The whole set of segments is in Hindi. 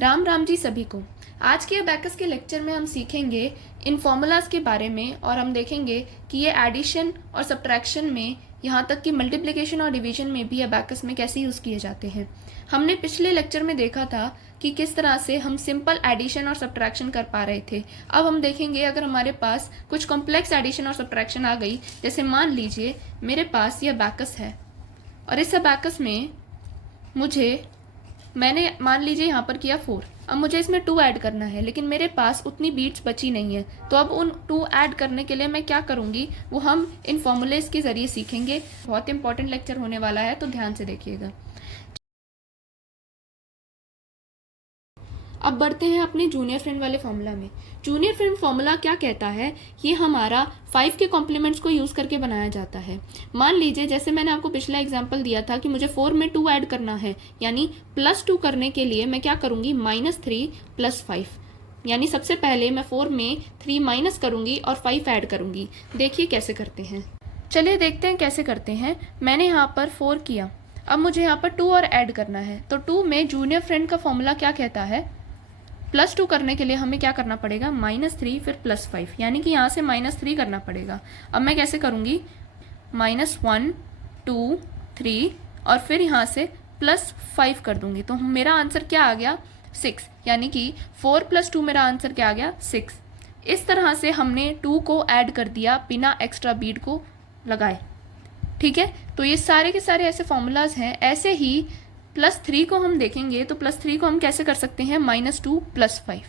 राम राम जी सभी को। आज के अबैकस के लेक्चर में हम सीखेंगे इन फॉर्मूलाज के बारे में और हम देखेंगे कि ये एडिशन और सब्ट्रैक्शन में यहाँ तक कि मल्टीप्लिकेशन और डिवीजन में भी अबैकस में कैसे यूज़ किए जाते हैं। हमने पिछले लेक्चर में देखा था कि किस तरह से हम सिंपल एडिशन और सब्ट्रैक्शन कर पा रहे थे। अब हम देखेंगे अगर हमारे पास कुछ कॉम्प्लेक्स एडिशन और सब्ट्रैक्शन आ गई, जैसे मान लीजिए मेरे पास ये अबैकस है और इस अबैकस में मैंने मान लीजिए यहाँ पर किया 4। अब मुझे इसमें 2 ऐड करना है, लेकिन मेरे पास उतनी बीट्स बची नहीं है। तो अब उन 2 ऐड करने के लिए मैं क्या करूँगी वो हम इन फॉर्मूलेस के ज़रिए सीखेंगे। बहुत इंपॉर्टेंट लेक्चर होने वाला है, तो ध्यान से देखिएगा। अब बढ़ते हैं अपने जूनियर फ्रेंड वाले फॉर्मूला में। जूनियर फ्रेंड फॉर्मूला क्या कहता है, ये हमारा 5 के कॉम्प्लीमेंट्स को यूज़ करके बनाया जाता है। मान लीजिए जैसे मैंने आपको पिछला एग्जांपल दिया था कि मुझे 4 में 2 ऐड करना है, यानी +2 करने के लिए मैं क्या करूँगी -3 + 5, यानी सबसे पहले मैं 4 में 3 माइनस करूँगी और 5 ऐड करूँगी। देखिए कैसे करते हैं, चलिए देखते हैं कैसे करते हैं। मैंने यहाँ पर 4 किया, अब मुझे यहाँ पर 2 और ऐड करना है। तो 2 में जूनियर फ्रेंड का फॉर्मूला क्या कहता है, +2 करने के लिए हमें क्या करना पड़ेगा, -3 फिर +5, यानी कि यहाँ से -3 करना पड़ेगा। अब मैं कैसे करूँगी, -1 2 3 और फिर यहाँ से +5 कर दूंगी। तो मेरा आंसर क्या आ गया, 6, यानी कि 4 + 2 मेरा आंसर क्या आ गया, 6। इस तरह से हमने 2 को ऐड कर दिया बिना एक्स्ट्रा बीट को लगाए। ठीक है, तो ये सारे के सारे ऐसे फॉर्मूलाज हैं। ऐसे ही +3 को हम देखेंगे तो +3 को हम कैसे कर सकते हैं, -2 + 5।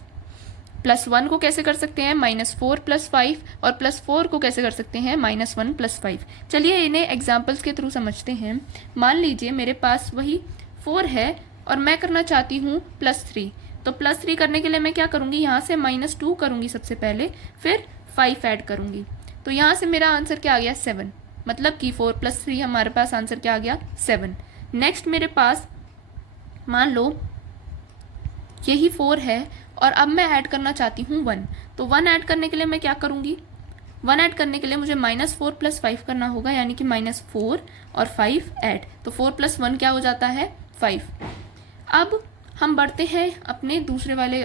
+1 को कैसे कर सकते हैं, -4 + 5, और +4 को कैसे कर सकते हैं, -1 + 5। चलिए इन्हें एग्जाम्पल्स के थ्रू समझते हैं। मान लीजिए मेरे पास वही 4 है और मैं करना चाहती हूँ +3। तो +3 करने के लिए मैं क्या करूँगी, यहाँ से -2 करूँगी सबसे पहले, फिर 5 ऐड करूँगी। तो यहाँ से मेरा आंसर क्या आ गया, 7। मतलब कि 4 + 3 हमारे पास आंसर क्या आ गया, 7। नेक्स्ट मेरे पास मान लो यही 4 है और अब मैं ऐड करना चाहती हूँ 1। तो 1 ऐड करने के लिए मैं क्या करूँगी, 1 ऐड करने के लिए मुझे -4 + 5 करना होगा, यानी कि -4 और 5 ऐड। तो 4 + 1 क्या हो जाता है, 5। अब हम बढ़ते हैं अपने दूसरे वाले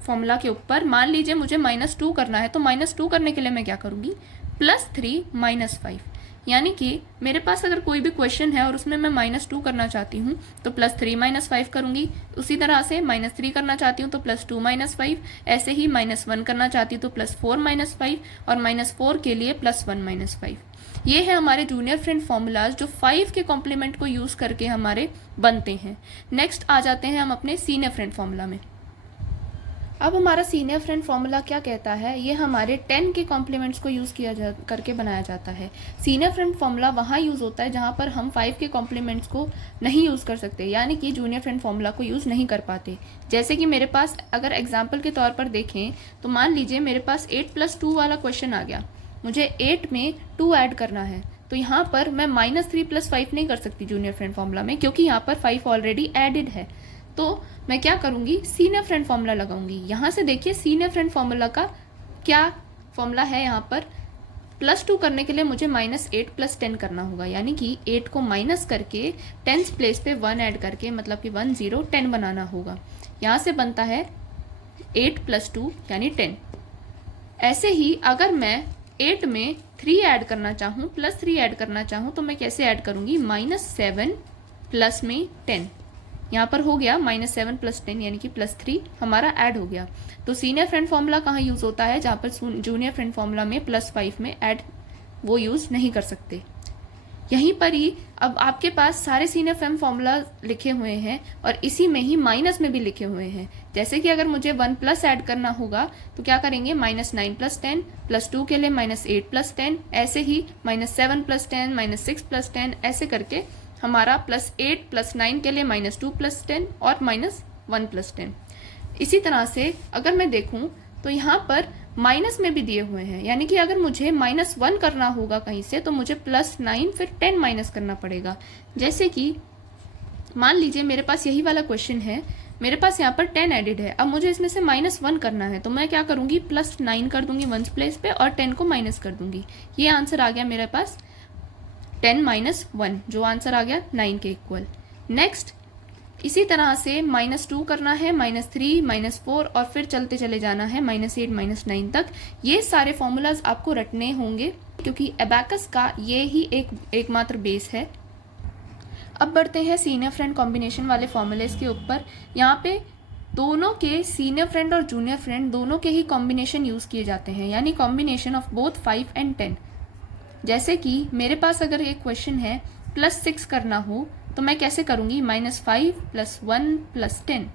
फॉर्मूला के ऊपर। मान लीजिए मुझे -2 करना है, तो -2 करने के लिए मैं क्या करूँगी, +3 - 5, यानी कि मेरे पास अगर कोई भी क्वेश्चन है और उसमें मैं -2 करना चाहती हूँ तो +3 - 5 करूँगी। उसी तरह से -3 करना चाहती हूँ तो +2 - 5, ऐसे ही -1 करना चाहती हूँ तो +4 - 5, और -4 के लिए +1 - 5। ये है हमारे जूनियर फ्रेंड फॉर्मूलाज जो 5 के कॉम्प्लीमेंट को यूज़ करके हमारे बनते हैं। नेक्स्ट आ जाते हैं हम अपने सीनियर फ्रेंड फॉर्मूला में। अब हमारा सीनियर फ्रेंड फॉर्मूला क्या कहता है, ये हमारे 10 के कॉम्प्लीमेंट्स को यूज़ करके बनाया जाता है। सीनियर फ्रेंड फॉर्मूला वहाँ यूज़ होता है जहाँ पर हम 5 के कॉम्प्लीमेंट्स को नहीं यूज़ कर सकते, यानी कि जूनियर फ्रेंड फॉर्मूला को यूज़ नहीं कर पाते। जैसे कि मेरे पास अगर एग्जाम्पल के तौर पर देखें तो मान लीजिए मेरे पास 8 + 2 वाला क्वेश्चन आ गया, मुझे 8 में 2 ऐड करना है। तो यहाँ पर मैं -3 + 5 नहीं कर सकती जूनियर फ्रेंड फॉर्मूला में, क्योंकि यहाँ पर 5 ऑलरेडी एडेड है। तो मैं क्या करूँगी, सीनियर फ्रेंड फॉर्मूला लगाऊंगी। यहाँ से देखिए सीनियर फ्रेंड फॉर्मूला का क्या फॉर्मूला है, यहाँ पर +2 करने के लिए मुझे -8 + 10 करना होगा, यानी कि 8 को माइनस करके 10 प्लेस पे 1 ऐड करके, मतलब कि 1 0 10 बनाना होगा। यहाँ से बनता है 8 + 2 यानी 10। ऐसे ही अगर मैं 8 में 3 ऐड करना चाहूँ, +3 ऐड करना चाहूँ, तो मैं कैसे ऐड करूँगी, -7 प्लस में 10, यहाँ पर हो गया -7 + 10, यानी कि +3 हमारा ऐड हो गया। तो सीनियर फ्रेंड फॉर्मूला कहाँ यूज़ होता है, जहाँ पर जूनियर फ्रेंड फॉर्मूला में +5 में ऐड वो यूज़ नहीं कर सकते। यहीं पर ही अब आपके पास सारे सीनियर फ्रेंड फॉर्मूला लिखे हुए हैं और इसी में ही माइनस में भी लिखे हुए हैं। जैसे कि अगर मुझे 1+ ऐड करना होगा तो क्या करेंगे, -9 + 10, +2 के लिए -8 + 10, ऐसे ही -7 + 10, -6 + 10, ऐसे करके हमारा +8 + 9 के लिए -2 + 10 और -1 + 10। इसी तरह से अगर मैं देखूं तो यहाँ पर माइनस में भी दिए हुए हैं, यानी कि अगर मुझे -1 करना होगा कहीं से तो मुझे +9 फिर 10 माइनस करना पड़ेगा। जैसे कि मान लीजिए मेरे पास यही वाला क्वेश्चन है, मेरे पास यहाँ पर 10 एडिड है, अब मुझे इसमें से -1 करना है, तो मैं क्या करूँगी, +9 कर दूंगी 1 प्लेस पे और 10 को माइनस कर दूंगी। ये आंसर आ गया मेरे पास 10 - 1, जो आंसर आ गया 9 के इक्वल। नेक्स्ट इसी तरह से -2 करना है, -3, -4 और फिर चलते चले जाना है -8, -9 तक। ये सारे फॉर्मूलाज आपको रटने होंगे क्योंकि अबैकस का ये ही एकमात्र बेस है। अब बढ़ते हैं सीनियर फ्रेंड कॉम्बिनेशन वाले फॉर्मूलेज के ऊपर। यहाँ पे दोनों के सीनियर फ्रेंड और जूनियर फ्रेंड दोनों के ही कॉम्बिनेशन यूज़ किए जाते हैं, यानी कॉम्बिनेशन ऑफ बोथ 5 एंड 10। जैसे कि मेरे पास अगर एक क्वेश्चन है +6 करना हो तो मैं कैसे करूँगी, -5 + 1 + 10।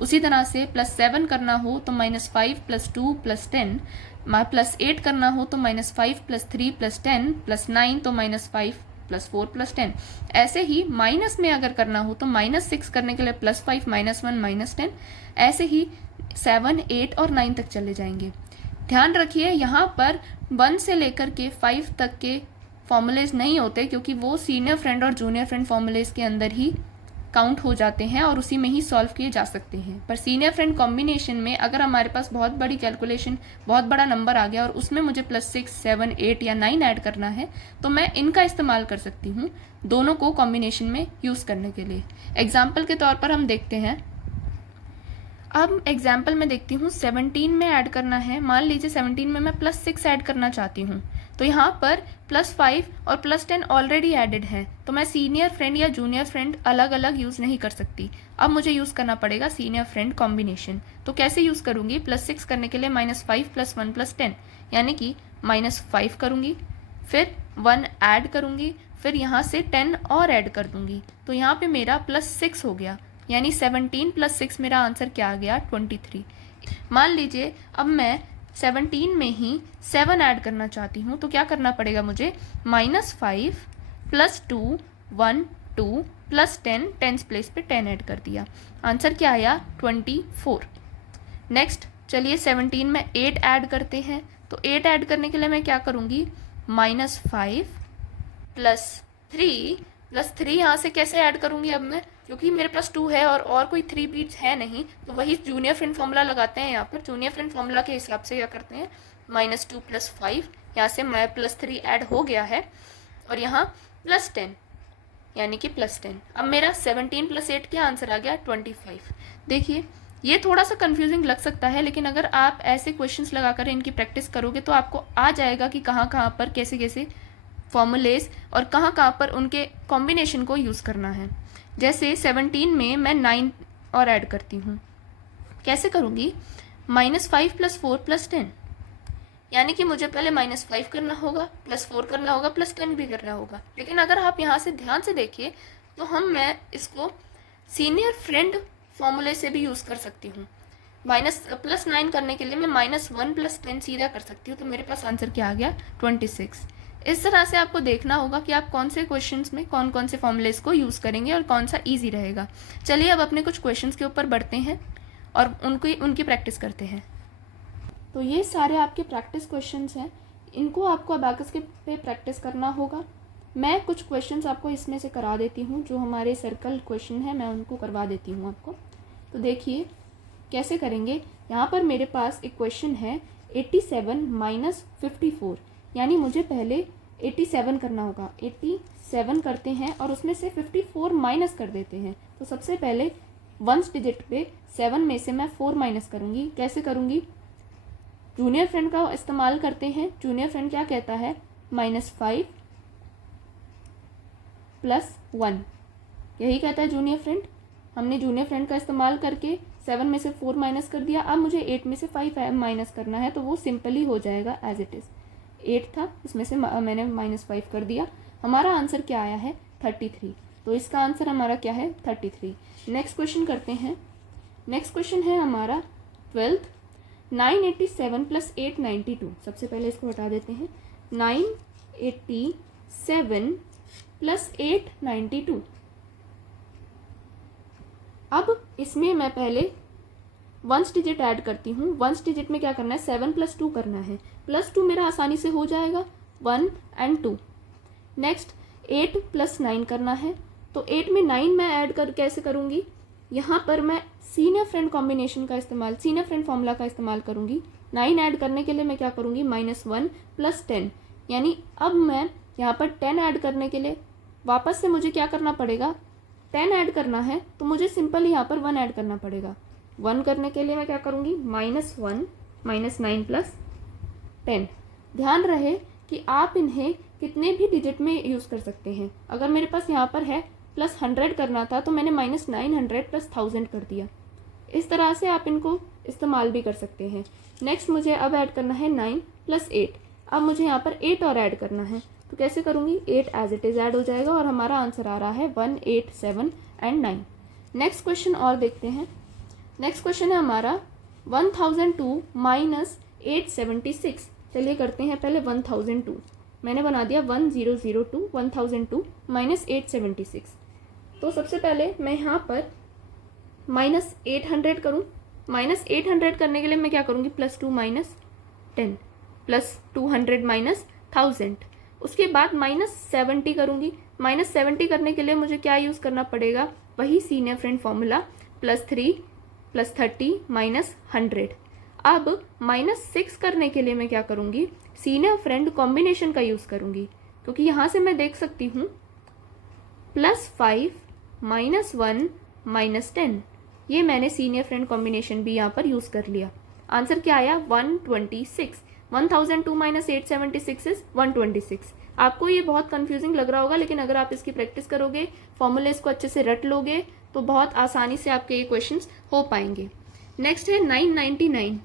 उसी तरह से +7 करना हो तो -5 + 2 + 10, +8 करना हो तो -5 + 3 + 10, +9 तो -5 + 4 + 10। ऐसे ही माइनस में अगर करना हो तो -6 करने के लिए +5 -1 -10, ऐसे ही 7, 8 और 9 तक चले जाएंगे। ध्यान रखिए यहाँ पर 1 से लेकर के 5 तक के फॉर्मूलेज नहीं होते क्योंकि वो सीनियर फ्रेंड और जूनियर फ्रेंड फॉर्मूलेज के अंदर ही काउंट हो जाते हैं और उसी में ही सॉल्व किए जा सकते हैं। पर सीनियर फ्रेंड कॉम्बिनेशन में अगर हमारे पास बहुत बड़ी कैलकुलेशन, बहुत बड़ा नंबर आ गया और उसमें मुझे +6, 7, 8 या 9 ऐड करना है तो मैं इनका इस्तेमाल कर सकती हूँ दोनों को कॉम्बिनेशन में यूज़ करने के लिए। एग्जाम्पल के तौर पर हम देखते हैं। अब एग्जाम्पल में देखती हूँ 17 में ऐड करना है। मान लीजिए 17 में मैं +6 ऐड करना चाहती हूँ तो यहाँ पर +5 और +10 ऑलरेडी एडेड है तो मैं सीनियर फ्रेंड या जूनियर फ्रेंड अलग अलग यूज़ नहीं कर सकती। अब मुझे यूज़ करना पड़ेगा सीनियर फ्रेंड कॉम्बिनेशन। तो कैसे यूज़ करूँगी, +6 करने के लिए -5 + 1 + 10 यानी कि -5 करूँगी, फिर 1 ऐड करूँगी, फिर यहाँ से 10 और ऐड कर दूँगी तो यहाँ पे मेरा +6 हो गया, यानी 17 + 6 मेरा आंसर क्या आ गया, 23। मान लीजिए अब मैं 17 में ही 7 ऐड करना चाहती हूँ तो क्या करना पड़ेगा मुझे, -5 + 2 1 2 + 10, 10 प्लेस पे 10 ऐड कर दिया, आंसर क्या आया, 24। नेक्स्ट चलिए 17 में 8 ऐड करते हैं तो 8 ऐड करने के लिए मैं क्या करूँगी, -5 + 3 + 3 यहाँ से कैसे ऐड करूँगी अब मैं, क्योंकि मेरे पास 2 है और कोई 3 बीट्स है नहीं तो वही जूनियर फ्रेंड फॉर्मूला लगाते हैं। यहाँ पर जूनियर फ्रेंड फॉर्मूला के हिसाब से क्या करते हैं, -2 + 5, यहाँ से मैं +3 ऐड हो गया है और यहाँ +10 यानी कि +10। अब मेरा 17 + 8 क्या आंसर आ गया, 25। देखिए ये थोड़ा सा कंफ्यूजिंग लग सकता है लेकिन अगर आप ऐसे क्वेश्चंस लगाकर इनकी प्रैक्टिस करोगे तो आपको आ जाएगा कि कहाँ कहाँ पर कैसे कैसे फॉर्मूलेज और कहाँ कहाँ पर उनके कॉम्बिनेशन को यूज़ करना है। जैसे 17 में मैं 9 और ऐड करती हूँ, कैसे करूँगी, -5 + 4 + 10 यानी कि मुझे पहले -5 करना होगा, +4 करना होगा, +10 भी करना होगा। लेकिन अगर आप यहाँ से ध्यान से देखिए तो मैं इसको सीनियर फ्रेंड फॉर्मूले से भी यूज़ कर सकती हूँ। +9 करने के लिए मैं -1 + 10 सीधा कर सकती हूँ तो मेरे पास आंसर क्या आ गया, 26। इस तरह से आपको देखना होगा कि आप कौन से क्वेश्चंस में कौन कौन से फॉर्मूलेस को यूज़ करेंगे और कौन सा इजी रहेगा। चलिए अब अपने कुछ क्वेश्चंस के ऊपर बढ़ते हैं और उनकी प्रैक्टिस करते हैं। तो ये सारे आपके प्रैक्टिस क्वेश्चंस हैं, इनको आपको अबैकस के पे प्रैक्टिस करना होगा। मैं कुछ क्वेश्चंस आपको इसमें से करा देती हूँ, जो हमारे सर्कल क्वेश्चन है मैं उनको करवा देती हूँ आपको। तो देखिए कैसे करेंगे। यहाँ पर मेरे पास एक क्वेश्चन है 87 - 54, यानी मुझे पहले 87 करना होगा। 87 करते हैं और उसमें से 54 माइनस कर देते हैं। तो सबसे पहले 1 डिजिट पे 7 में से मैं 4 माइनस करूँगी। कैसे करूँगी, जूनियर फ्रेंड का इस्तेमाल करते हैं। जूनियर फ्रेंड क्या कहता है, -5 + 1, यही कहता है जूनियर फ्रेंड। हमने जूनियर फ्रेंड का इस्तेमाल करके 7 में से 4 माइनस कर दिया। अब मुझे 8 में से 5 माइनस करना है तो वो सिंपली हो जाएगा एज इट इज़। 8 था, उसमें से मैंने -5 कर दिया। हमारा आंसर क्या आया है, 33। तो इसका आंसर हमारा क्या है, 33। नेक्स्ट क्वेश्चन करते हैं। नेक्स्ट क्वेश्चन है हमारा 12th, 987 + 892। सबसे पहले इसको हटा देते हैं। 987 + 892। अब इसमें मैं पहले 1 डिजिट ऐड करती हूँ। 1 डिजिट में क्या करना है, 7 + 2 करना है। +2 मेरा आसानी से हो जाएगा, 1 और 2। नेक्स्ट 8 + 9 करना है। तो 8 में 9 मैं ऐड कर कैसे करूँगी, यहाँ पर मैं सीनियर फ्रेंड कॉम्बिनेशन का इस्तेमाल, सीनियर फ्रेंड फॉर्मूला का इस्तेमाल करूँगी। 9 ऐड करने के लिए मैं क्या करूँगी, -1 + 10, यानी अब मैं यहाँ पर 10 ऐड करने के लिए वापस से मुझे क्या करना पड़ेगा, 10 ऐड करना है तो मुझे सिंपल यहाँ पर 1 ऐड करना पड़ेगा। 1 करने के लिए मैं क्या करूँगी, -1 -9 + 10। ध्यान रहे कि आप इन्हें कितने भी डिजिट में यूज़ कर सकते हैं। अगर मेरे पास यहाँ पर है +100 करना था तो मैंने -900 + 1000 कर दिया। इस तरह से आप इनको इस्तेमाल भी कर सकते हैं। नेक्स्ट मुझे अब ऐड करना है 9 + 8। अब मुझे यहाँ पर 8 और ऐड करना है, तो कैसे करूँगी, 8 एज इट इज़ ऐड हो जाएगा और हमारा आंसर आ रहा है 1, 8, 7 एंड 9। नेक्स्ट क्वेश्चन और देखते हैं। नेक्स्ट क्वेश्चन है हमारा 1002 - 876। चलिए करते हैं पहले 1002। मैंने बना दिया 1002, 1002 - 876। तो सबसे पहले मैं यहाँ पर -800 करूँ। -800 करने के लिए मैं क्या करूँगी, +2 - 10 +200 - 1000। उसके बाद -70 करूँगी। -70 करने के लिए मुझे क्या यूज़ करना पड़ेगा, वही सीनियर फ्रेंड फॉर्मूला, +3 + 30 - 100। अब -6 करने के लिए मैं क्या करूँगी, सीनियर फ्रेंड कॉम्बिनेशन का यूज़ करूँगी, क्योंकि यहाँ से मैं देख सकती हूँ +5 -1 -10। ये मैंने सीनियर फ्रेंड कॉम्बिनेशन भी यहाँ पर यूज़ कर लिया। आंसर क्या आया, 126। 1002 - 876 इज 126। आपको ये बहुत कंफ्यूजिंग लग रहा होगा, लेकिन अगर आप इसकी प्रैक्टिस करोगे, फॉर्मूलेस को अच्छे से रट लोगे, तो बहुत आसानी से आपके ये क्वेश्चंस हो पाएंगे। नेक्स्ट है 999।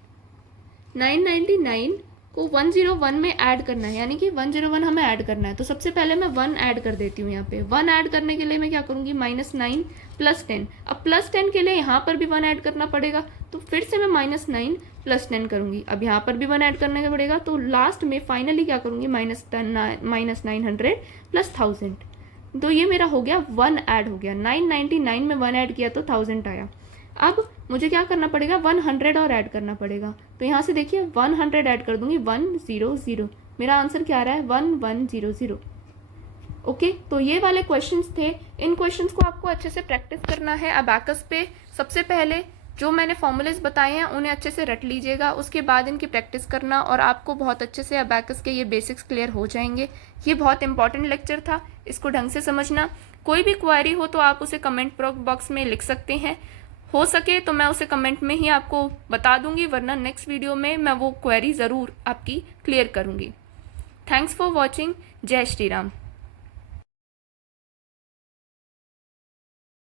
999 को 101 में ऐड करना है, यानी कि 101 हमें ऐड करना है। तो सबसे पहले मैं 1 ऐड कर देती हूँ। यहाँ पे 1 ऐड करने के लिए मैं क्या करूँगी, -9 + 10। अब +10 के लिए यहाँ पर भी 1 ऐड करना पड़ेगा, तो फिर से मैं -9 + 10 करूँगी। अब यहाँ पर भी 1 ऐड करने का पड़ेगा, तो लास्ट में फाइनली क्या करूँगी, -900 + 1000। तो ये मेरा हो गया 1 ऐड हो गया। 999 में 1 ऐड किया तो 1000 आया। अब मुझे क्या करना पड़ेगा, 100 और ऐड करना पड़ेगा। तो यहाँ से देखिए 100 ऐड कर दूंगी, 100। मेरा आंसर क्या आ रहा है, 1100। ओके, तो ये वाले क्वेश्चंस थे। इन क्वेश्चंस को आपको अच्छे से प्रैक्टिस करना है अबैकस पे। सबसे पहले जो मैंने फॉर्मूलेस बताए हैं उन्हें अच्छे से रट लीजिएगा, उसके बाद इनकी प्रैक्टिस करना और आपको बहुत अच्छे से अबैकस के ये बेसिक्स क्लियर हो जाएंगे। ये बहुत इंपॉर्टेंट लेक्चर था, इसको ढंग से समझना। कोई भी क्वेरी हो तो आप उसे कमेंट बॉक्स में लिख सकते हैं। हो सके तो मैं उसे कमेंट में ही आपको बता दूंगी, वरना नेक्स्ट वीडियो में मैं वो क्वेरी ज़रूर आपकी क्लियर करूंगी। Thanks for watching. जय श्री राम।